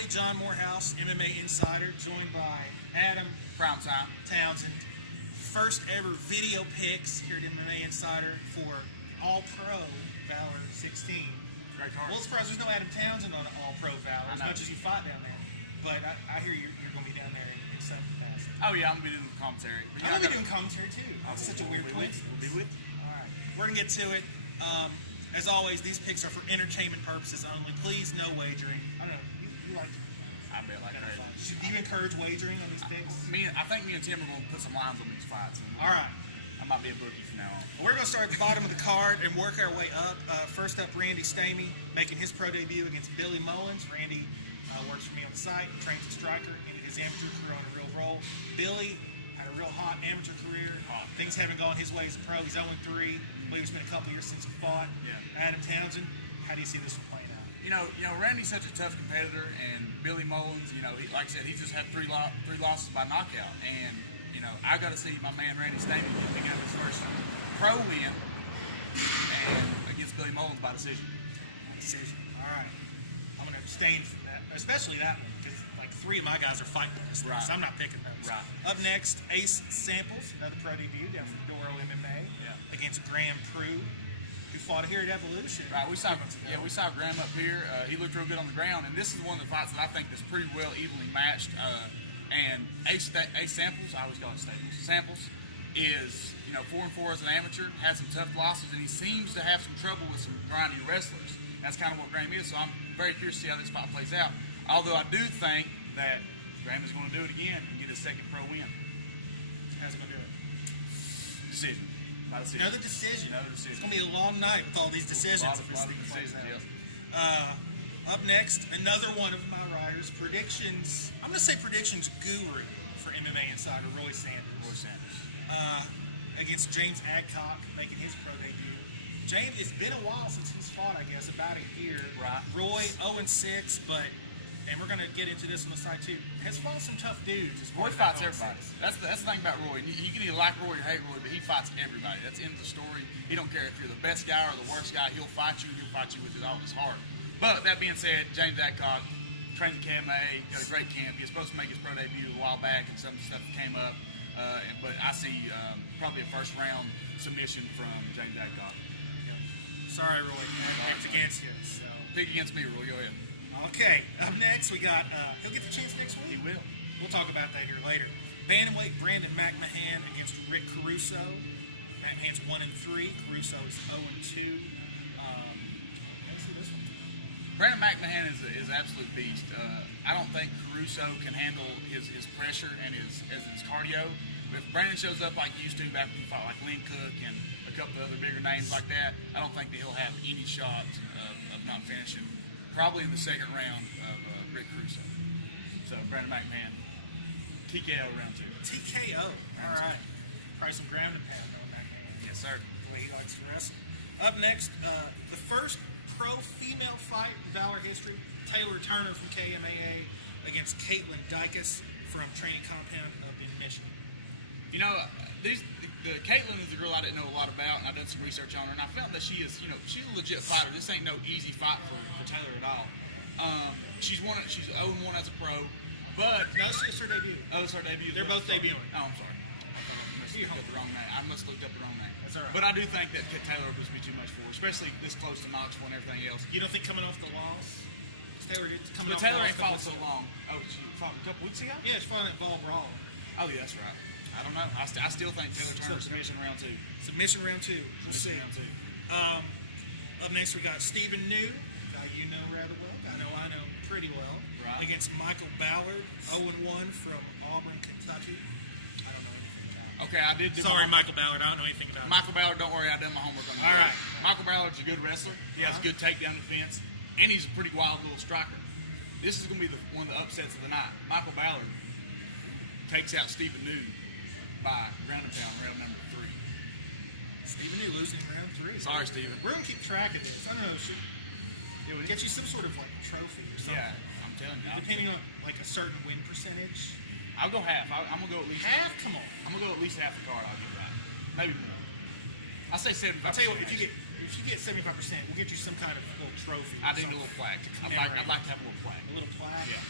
everybody. John Morehouse, MMA Insider, joined by Adam Prime time. Townsend. First ever video picks here at MMA Insider for All Pro Valor 16. Great card. Well, surprised there's no Adam Townsend on All Pro Valor as much as you fought down there. But I hear you're going to be down there in some capacity. Oh yeah, I'm gonna be doing commentary. But I'm going to be doing commentary too. That's such a weird coincidence. We'll be with you. All right, we're going to get to it. As always, these picks are for entertainment purposes only. Please, no wagering. I don't know. You like to I bet like crazy. Do you encourage wagering on these picks? I think me and Tim are gonna put some lines on these fights. All right. I might be a bookie from now on. We're going to start at the bottom of the card and work our way up. First up, Randy Stamey making his pro debut against Billy Mullins. Randy works for me on the site, trains a striker, ended his amateur career on a real roll. Billy had a real hot amateur career. Things haven't gone his way as a pro. He's 0-3. I believe it's been a couple years since he fought. Yeah. Adam Townsend, how do you see this one playing out? You know, Randy's such a tough competitor, and Billy Mullins, like I said, he just had three losses by knockout, and I got to see my man Randy Stamey picking up his first pro win, and against Billy Mullins by decision. All right. I'm going to abstain from that, especially that one, because like three of my guys are fighting this thing, so I'm not picking those. Right. Up next, Ace Samples, another pro debut down from Doro MMA, against Graham Prue, who fought here at Evolution. Right, we saw Graham up here. He looked real good on the ground, and this is one of the fights that I think is pretty well evenly matched. And Ace Samples, I always call it Staples. Samples is 4-4 as an amateur, had some tough losses, and he seems to have some trouble with some grinding wrestlers. That's kind of what Graham is. So I'm very curious to see how this fight plays out. Although I do think that Graham is going to do it again and get his second pro win. How's he going to do it? Decision. Another decision. It's going to be a long night with all these decisions. A lot of decisions, yes. Up next, another one of my riders, predictions. I'm going to say predictions guru for MMA Insider, Roy Sanders. Against James Adcock, making his pro debut. James, it's been a while since he's fought, I guess, about a year. Right. Roy, 0-6, and we're going to get into this on the side too, has fought some tough dudes. Roy fights everybody. That's the thing about Roy. You can either like Roy or hate Roy, but he fights everybody. That's the end of the story. He don't care if you're the best guy or the worst guy. He'll fight you. He'll fight you with all his heart. But that being said, James Adcock trains at KMA, got a great camp. He was supposed to make his pro debut a while back, and some stuff came up. But I see probably a first round submission from James Adcock. Sorry, Roy. It's against you. So. Pick against me, Roy. Go ahead. Okay, up next we got, he'll get the chance next week. He will. We'll talk about that here later. Bantamweight Brandon McMahon against Rick Caruso. McMahon's 1-3. Caruso is 0-2. Let's see this one. Brandon McMahon is an absolute beast. I don't think Caruso can handle his pressure and his cardio. If Brandon shows up like he used to back when he fought like Lynn Cook and a couple of other bigger names like that, I don't think that he'll have any shot of not finishing. Probably in the second round of Rick Caruso. So, Brandon McMahon, TKO round 2. TKO. All right. Probably some ground and pound on that. Yes, sir. The way he likes to wrestle. Up next, the first pro female fight in Valor history. Taylor Turner from KMAA against Caitlin Dykus from Training Compound up in Michigan. Caitlin is a girl I didn't know a lot about, and I've done some research on her, and I found that she is, she's a legit fighter. This ain't no easy fight for Taylor at all. She's 0-1 as a pro, but It's her debut. Oh, it's her debut. They're both debuting. Oh, I'm sorry. I must have looked up the wrong name. That's all right. But I do think that Taylor would be too much for her, especially this close to Knoxville and everything else. You don't think coming off the loss? Taylor ain't fought so long. Oh, she fought a couple weeks ago? Yeah, it's fought at Vol Brawl. Oh, yeah, that's right. I don't know. I still think Taylor Turner submission round 2. Submission round 2. We'll see. Round 2. Up next we got Stephen New, guy you know rather well. I know pretty well. Right. Against Michael Ballard, 0-1 from Auburn, Kentucky. I don't know anything about him. Okay, I did. Sorry, Michael Ballard. I don't know anything about him. Michael Ballard, don't worry, I done my homework on that. All right. Michael Ballard's a good wrestler. He has a good takedown defense, and he's a pretty wild little striker. This is going to be one of the upsets of the night. Michael Ballard takes out Stephen New by ground and pound, round number 3. Stephen New losing in round 3. Sorry, Stephen. We're going to keep track of this. I don't know. Should get you some sort of trophy or something. Yeah, I'm telling you. Depending on a certain win percentage. I'll go half. I'm going to go at least half. Come on. I'm going to go at least half the card. I'll give that. Maybe more. I'll say 75%. I'll tell you what. If you get 75%, we'll get you some kind of little trophy. I need a little plaque. I'd like to have a little plaque. A little plaque? Yeah.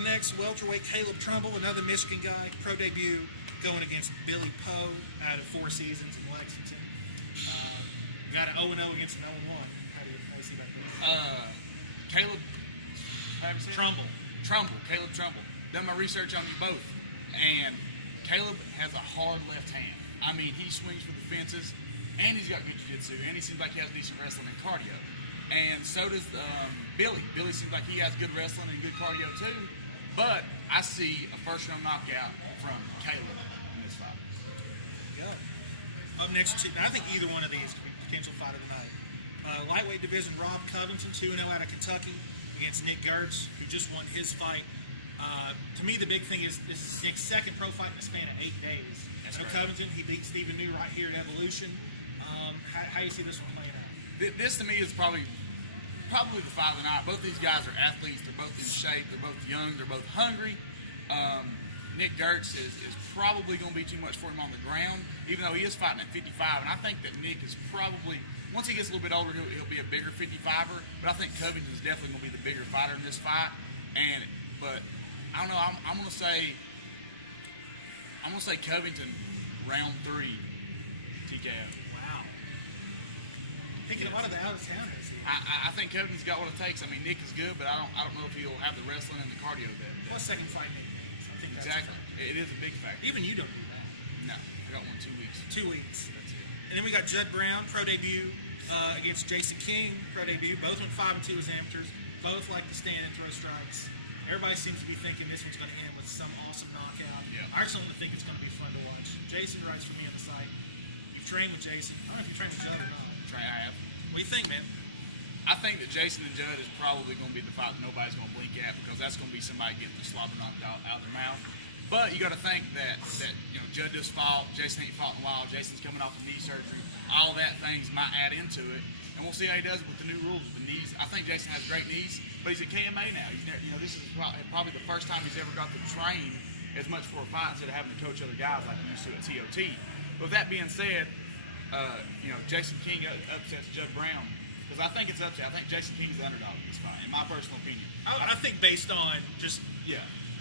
Up next, welterweight Caleb Trumbull, another Michigan guy, pro debut, going against Billy Poe out of Four Seasons in Lexington. Got an 0-0 against an 0-1. How do you see about this? Caleb, how do you say it? Caleb Trumbull. Done my research on you both, and Caleb has a hard left hand. I mean, he swings for the fences, and he's got good jiu-jitsu, and he seems like he has decent wrestling and cardio. And so does Billy. Billy seems like he has good wrestling and good cardio too. But I see a first-round knockout from Caleb in this fight. Go. Up next, I think either one of these could be potential fight of the night. Lightweight division, Rob Covington, 2-0 out of Kentucky against Nick Gertz, who just won his fight. To me, the big thing is this is Nick's second pro fight in the span of 8 days. Covington, he beat Stephen New right here at Evolution. How do you see this one playing out? This to me is probably the fight of the night. Both these guys are athletes. They're both in shape. They're both young. They're both hungry. Nick Gertz is probably going to be too much for him on the ground, even though he is fighting at 55. And I think that Nick is probably, once he gets a little bit older, he'll be a bigger 55er. But I think Covington is definitely going to be the bigger fighter in this fight. But I don't know. I'm going to say Covington round 3 TKO. Wow. Picking him out of the out-of-towners. I think Covington's got what it takes. I mean, Nick is good, but I don't know if he'll have the wrestling and the cardio that. Plus, second fight Nick needs. I think exactly. It is a big factor. Even you don't do that. No, I got one 2 weeks. 2 weeks. That's it. And then we got Judd Brown, pro debut against Jason King, pro debut. Both went 5-2 as amateurs. Both like to stand and throw strikes. Everybody seems to be thinking this one's going to end with some awesome knockout. Yeah. I actually think it's going to be fun to watch. Jason writes for me on the site. You've trained with Jason. I don't know if you trained with Judd or not. I have. What do you think, man? I think that Jason and Judd is probably going to be the fight that nobody's going to blink at, because that's going to be somebody getting the slobber knocked out of their mouth. But you got to think that Judd just fought. Jason ain't fought in a while. Jason's coming off of knee surgery. All that things might add into it, and we'll see how he does with the new rules with the knees. I think Jason has great knees, but he's at KMA now. He's this is probably the first time he's ever got to train as much for a fight instead of having to coach other guys like he used to at TOT. But with that being said, Jason King upsets Judd Brown. Because I think it's upset. I think Jason King's the underdog in this fight, in my personal opinion. I think based on just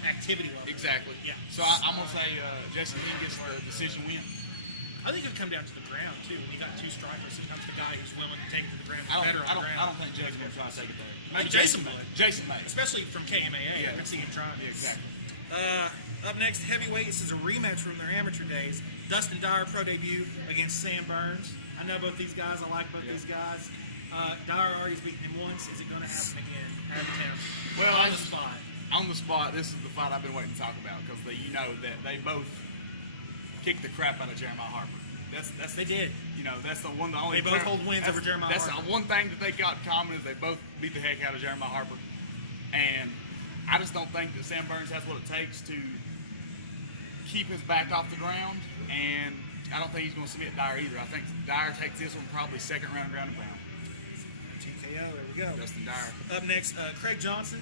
activity level. Exactly. Yeah. So I'm going to say Jason King gets the decision win. I think it'll come down to the ground, too. When you got two strikers, sometimes the guy who's willing to take it to the ground is better on the ground. I don't think Jack's going to try to take it there. Maybe Jason might. Jason might. Especially from KMAA. Yeah. I can see him trying. Yeah, exactly. Up next, heavyweight. This is a rematch from their amateur days. Dustin Dyer, pro debut against Sam Burns. I know both these guys. I like both these guys. Dyer already beaten him once. Is it going to happen again? Well, on the spot. On the spot, this is the fight I've been waiting to talk about, because that they both kicked the crap out of Jeremiah Harper. They did. That's the only. They both hold wins over Jeremiah That's Harper. the one thing that they got in common, is they both beat the heck out of Jeremiah Harper. And I just don't think that Sam Burns has what it takes to keep his back off the ground, and I don't think he's going to submit Dyer either. I think Dyer takes this one probably second round ground and pound. TKO, there we go. Dustin Dyer. Up next, Craig Johnson,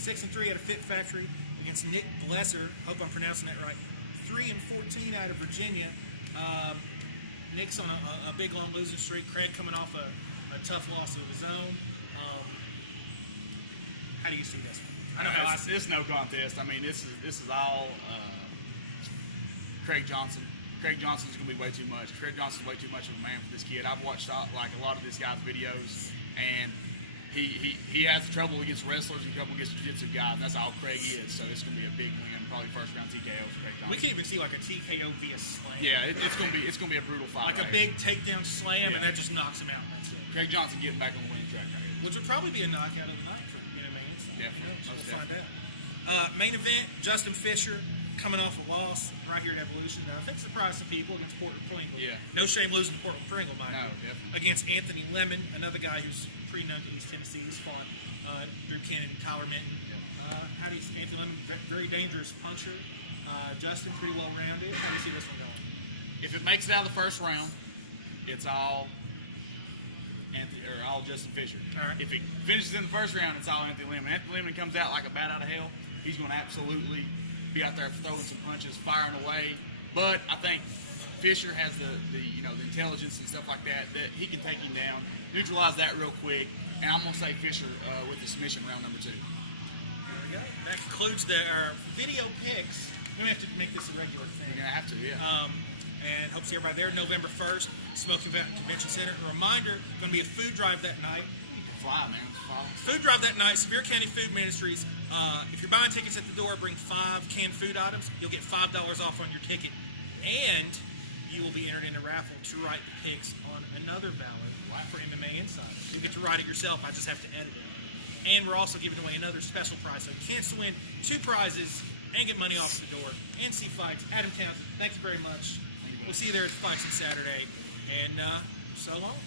6-3 out of Fit Factory against Nick Blesser. Hope I'm pronouncing that right. 3-14 out of Virginia. Nick's on a big long losing streak. Craig coming off a tough loss of his own. How do you see this one? I know how I see it. It's no contest. I mean, this is all Craig Johnson. Craig Johnson's going to be way too much. Craig Johnson's way too much of a man for this kid. I've watched a lot of this guy's videos, and he has trouble against wrestlers and trouble against jiu-jitsu guys. That's all Craig is. So it's going to be a big win, probably first round TKO for Craig Johnson. We can't even see like a TKO via slam. Yeah, it's going to be a brutal fight. Like a big takedown slam, and that just knocks him out. That's it. Craig Johnson getting back on the winning track right here. Which would probably be a knockout of the night for So, definitely. We'll find out. Main event: Justin Fisher coming off a loss right here at Evolution. I think surprised some people against Portland Pringle. Yeah. No shame losing to Portland Pringle, by the way. Definitely. Against Anthony Lemon, another guy who's pretty known to East Tennessee. He's fought Drew Cannon and Tyler Minton. How do you see Anthony Lemon? Very dangerous puncher. Justin, pretty well rounded. How do you see this one going? If it makes it out of the first round, it's all Justin Fisher. All right. If he finishes in the first round, it's all Anthony Lemon. Anthony Lemon comes out like a bat out of hell. He's going to absolutely be out there throwing some punches, firing away. But I think Fisher has the intelligence and stuff like that he can take him down, neutralize that real quick. And I'm going to say Fisher with the submission round number 2. we go. That concludes our video picks. We may have to make this a regular thing. You're gonna have to, yeah. And hope to see everybody there November 1st, Smoky Mountain Convention Center. A reminder, going to be a food drive that night. Fly, man. Fly. Food drive that night, Sevier County Food Ministries. If you're buying tickets at the door, bring 5 canned food items. You'll get $5 off on your ticket. And you will be entered in a raffle to write the picks on another Valor for MMA Insider. You get to write it yourself. I just have to edit it. And we're also giving away another special prize. So you can win 2 prizes and get money off the door and see fights. Adam Townsend, thank you very much. We'll see you there at the fights on Saturday. And so long.